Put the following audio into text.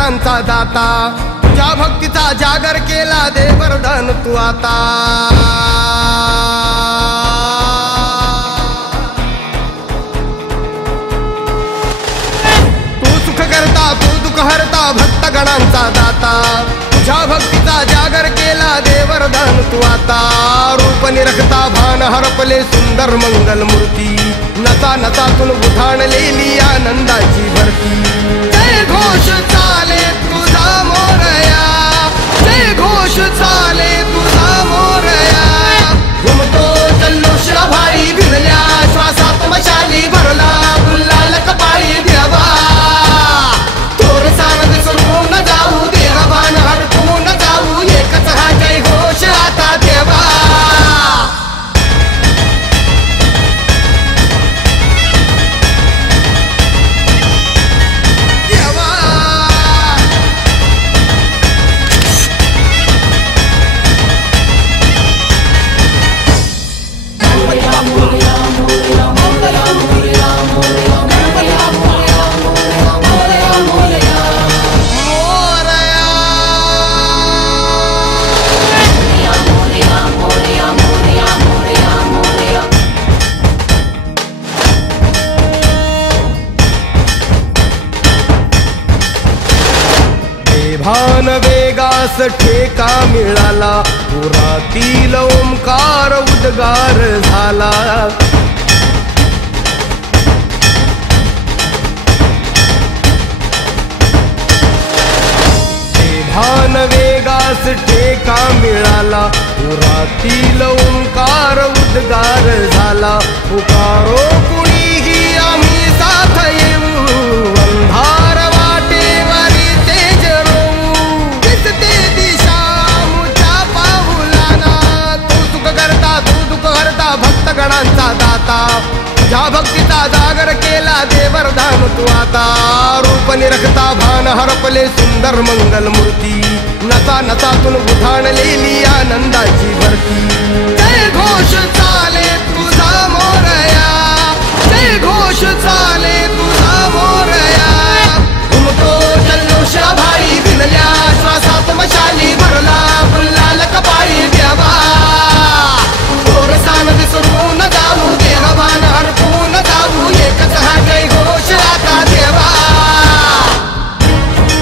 गणांचा दाता, तुझ्या भक्तीचा जागर केला दे वरदान तू आता। तू सुख करता तू दुःख हरता भक्त गणांचा दाता, तुझ्या भक्तीचा जागर केला दे वरदान तू आता। रूप निरखता भान हरपले सुंदर मंगल मूर्ती, नचा नचातून उधाणलेली आनंदाची भरती। जय घोष चाले तुझा मोरया, जय घोष चाले तुझा मोरया। घुमतो जल्लोष भाई भिरल्या श्वासात मशाली भरला, गुलाल कपाळी देवा तोर सारद सोडून जाऊ, देवान हरपून जाऊ, एकच हा जय घोष आता देवा। भान वेगास ठेका मिळाला, पुरातील ओंकार उद्गार झाला। भान वेगास ठेका मिळाला, पुरातील ओंकार उद्गार झाला। पुकारो कुणीही आम्ही साथ येऊ, अंधार वाटेवरी तेज रोवू, दिसते दिशा आमच्या पाऊलाना। तू सुख करता तू दुःख हरता भक्त गणांचा दाता, तुझ्या भक्तीचा जागर केला दे वरदान तू आता। रूप निरखता भान हरपले सुंदर मंगल मूर्ती, नचा नचातून उधाणलेली आनंदाची भरती। जय घोष चाले तुझा मोरया, जय घोष चाले तुझा मोरया। घुमतो जल्लोष भाई भिनल्या श्वासात मशाली भरला, गुलाल कपाळी देवा तोर सानद सोडून जाऊ, देवान